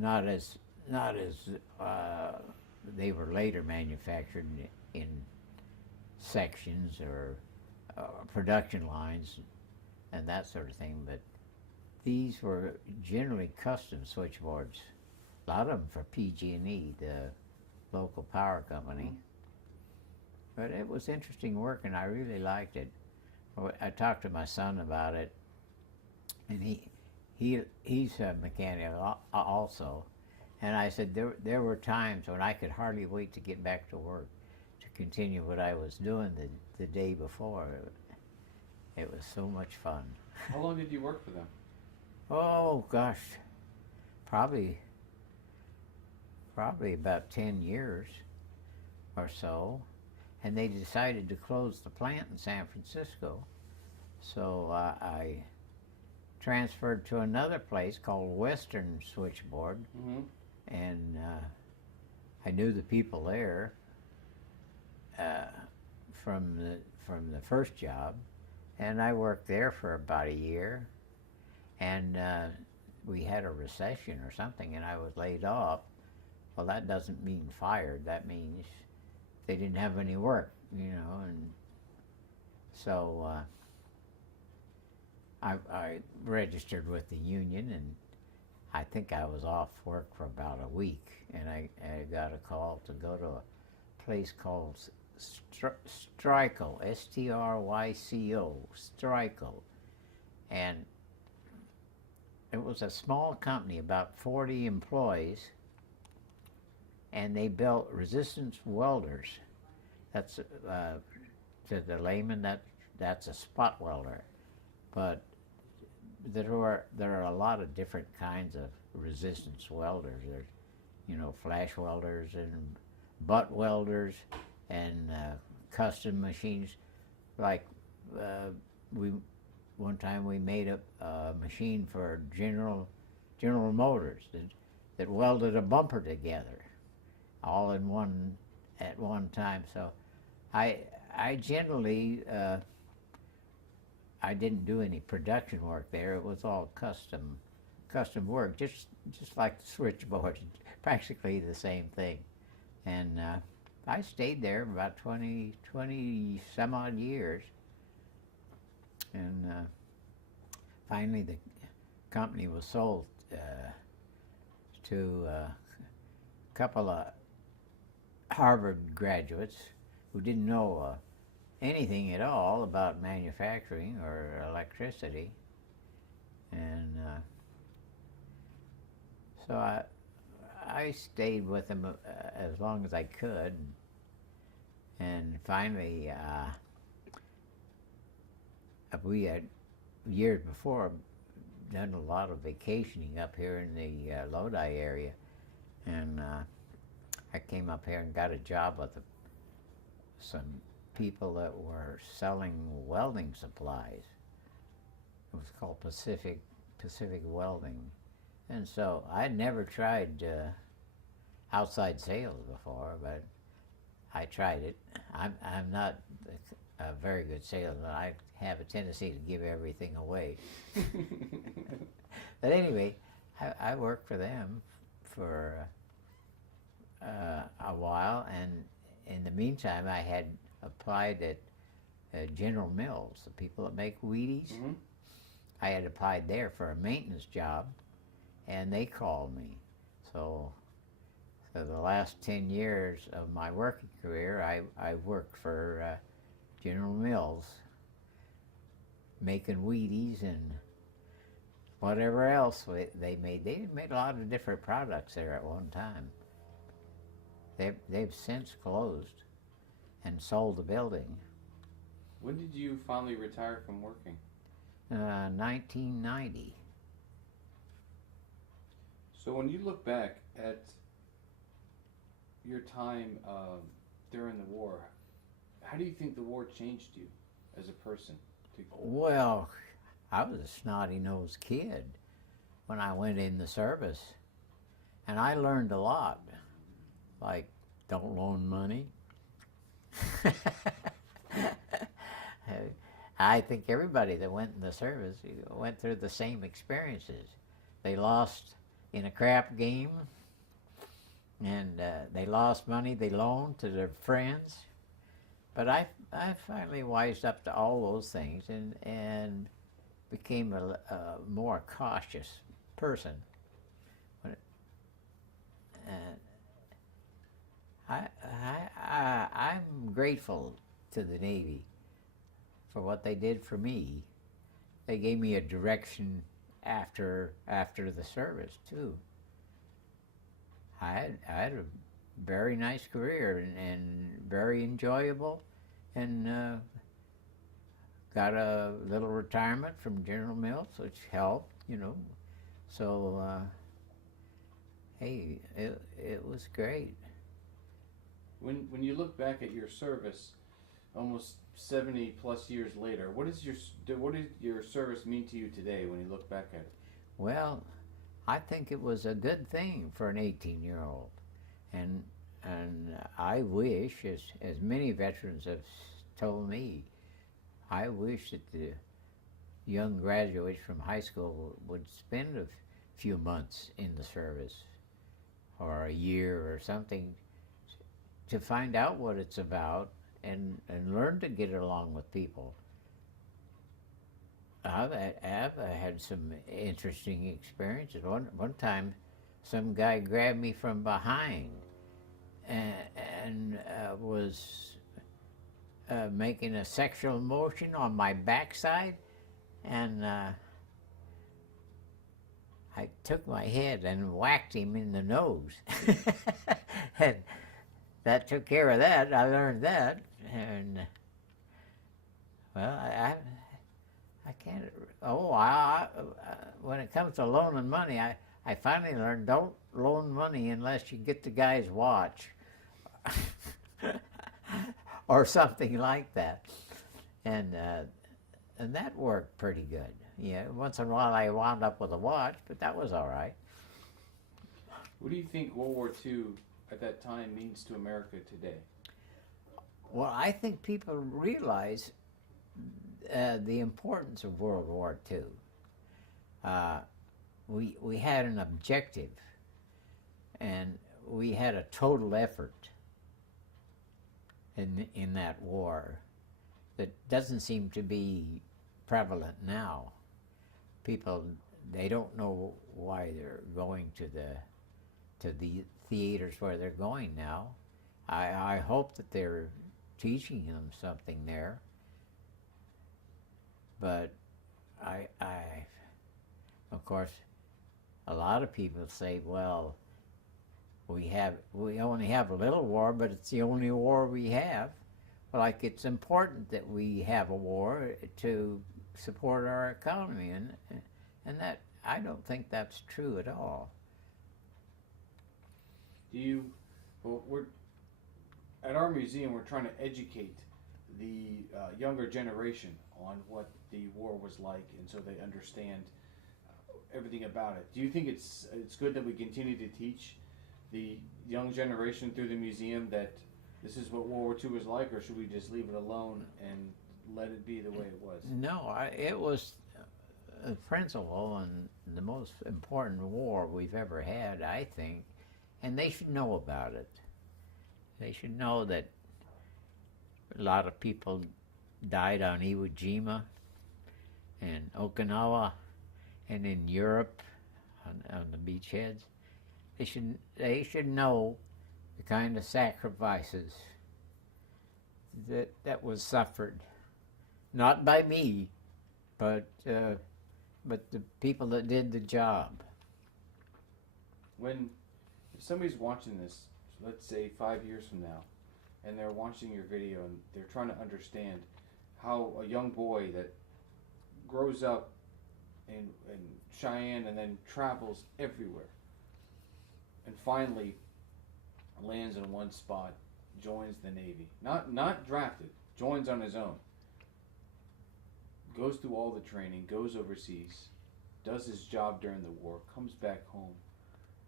not as not as they were later manufactured in sections or production lines and that sort of thing, but these were generally custom switchboards. A lot of them for PG&E, the local power company. But it was interesting work, and I really liked it. I talked to my son about it, and he's a mechanic also. And I said there were times when I could hardly wait to get back to work to continue what I was doing the day before. It was so much fun. How long did you work for them? Oh gosh, probably about 10 years or so. And they decided to close the plant in San Francisco. So I transferred to another place called Western Switchboard, and I knew the people there from the first job, and I worked there for about a year, and we had a recession or something, and I was laid off. Well, that doesn't mean fired. That means they didn't have any work, you know, and so I registered with the union, and I think I was off work for about a week, and I got a call to go to a place called Stryco, S-T-R-Y-C-O, Stryco, and it was a small company, about 40 employees, and they built resistance welders. That's to the layman, that's a spot welder, but there are a lot of different kinds of resistance welders. There's, you know, flash welders and butt welders and custom machines. Like one time we made a machine for General Motors that welded a bumper together, all in one at one time. So I generally I didn't do any production work there. It was all custom work, just like the switchboard, practically the same thing. And I stayed there about 20 some odd years, and finally the company was sold to a couple of Harvard graduates who didn't know anything at all about manufacturing or electricity, and so I stayed with them as long as I could, and finally we had years before done a lot of vacationing up here in the Lodi area, and I came up here and got a job with some people that were selling welding supplies. It was called Pacific Welding, and so I'd never tried outside sales before, but I tried it. I'm not a very good salesman. I have a tendency to give everything away. But anyway, I worked for them for a while, and in the meantime I had applied at General Mills, the people that make Wheaties. I had applied there for a maintenance job, and they called me. So the last 10 years of my working career, I worked for General Mills, making Wheaties and whatever else they made. They made a lot of different products there at one time. They've since closed and sold the building. When did you finally retire from working? 1990. So when you look back at your time during the war, how do you think the war changed you as a person? Well, I was a snotty-nosed kid when I went in the service, and I learned a lot, like don't loan money. I think everybody that went in the service went through the same experiences. They lost in a crap game, and they lost money they loaned to their friends. But I finally wised up to all those things and became a more cautious person. And I'm grateful to the Navy for what they did for me. They gave me a direction after the service too. I had a very nice career and very enjoyable, and got a little retirement from General Mills, which helped, you know. So hey, it was great. When you look back at your service, almost 70 plus years later, what does your service mean to you today when you look back at it? Well, I think it was a good thing for an 18-year-old, and I wish, as many veterans have told me, I wish that the young graduates from high school would spend a few months in the service, or a year or something, to find out what it's about and learn to get along with people. I've had some interesting experiences. One time, some guy grabbed me from behind and was making a sexual motion on my backside, and I took my head and whacked him in the nose. And that took care of that. I learned that, and well, I can't. When it comes to loaning money, I finally learned, don't loan money unless you get the guy's watch, or something like that, and that worked pretty good. Yeah, once in a while I wound up with a watch, but that was all right. What do you think World War II at that time means to America today? Well, I think people realize the importance of World War II. We had an objective, and we had a total effort in that war that doesn't seem to be prevalent now. People, they don't know why they're going to the theaters where they're going now. I hope that they're teaching them something there. But of course, a lot of people say, well, we only have a little war, but it's the only war we have. Well, like, it's important that we have a war to support our economy, and that, I don't think that's true at all. We're at our museum, we're trying to educate the younger generation on what the war was like, and so they understand everything about it. Do you think it's good that we continue to teach the young generation through the museum that this is what World War II was like, or should we just leave it alone and let it be the way it was? No, it was a principal and the most important war we've ever had, I think, and they should know about it. They should know that a lot of people died on Iwo Jima and Okinawa and in Europe on the beachheads. They should know the kind of sacrifices that was suffered, not by me, but the people that did the job. If somebody's watching this, let's say 5 years from now, and they're watching your video and they're trying to understand how a young boy that grows up in Cheyenne and then travels everywhere and finally lands in one spot, joins the Navy, not drafted, joins on his own, goes through all the training, goes overseas, does his job during the war, comes back home,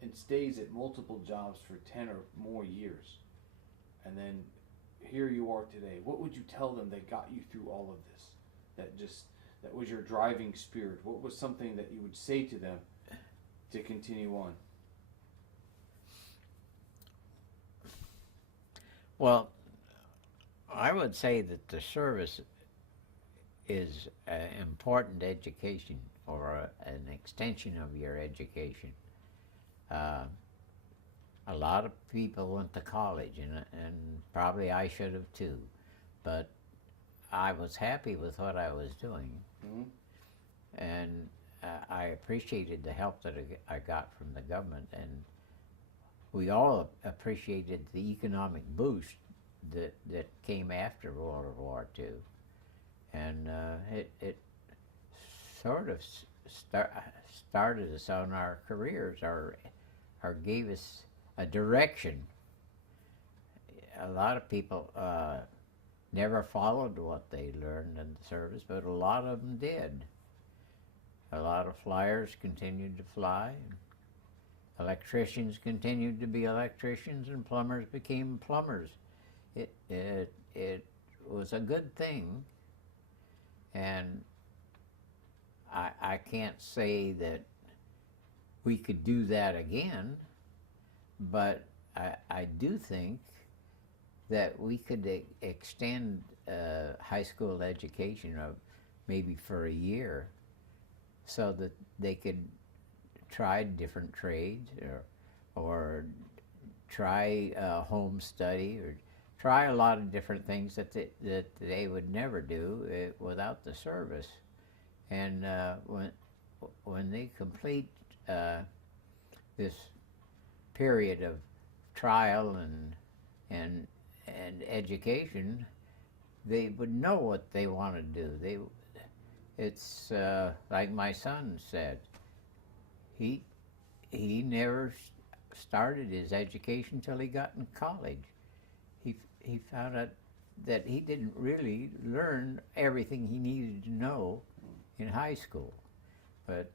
and stays at multiple jobs for 10 or more years. And then here you are today. What would you tell them that got you through all of this? That was your driving spirit. What was something that you would say to them to continue on? Well, I would say that the service is important education or an extension of your education. Uh, a lot of people went to college, and probably I should have too, but I was happy with what I was doing, Mm-hmm. and I appreciated the help that I got from the government, and we all appreciated the economic boost that came after World War II, and it sort of started us on our careers, or gave us a direction. A lot of people never followed what they learned in the service, but a lot of them did. A lot of flyers continued to fly. Electricians continued to be electricians, and plumbers became plumbers. It was a good thing, and I can't say that we could do that again, but I do think that we could extend high school education of maybe for a year, so that they could try different trades, or try home study, or try a lot of different things that they would never do without the service. And when they complete this period of trial and education, they would know what they want to do. It's like my son said. He never started his education till he got in college. He found out that he didn't really learn everything he needed to know in high school, but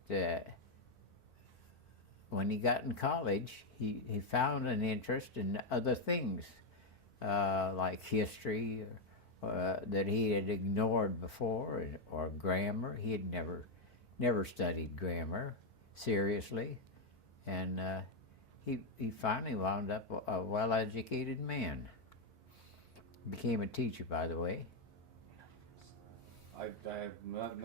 when he got in college, he found an interest in other things, like history, that he had ignored before, or grammar. He had never studied grammar seriously, and he finally wound up a well-educated man. Became a teacher, by the way. I have nothing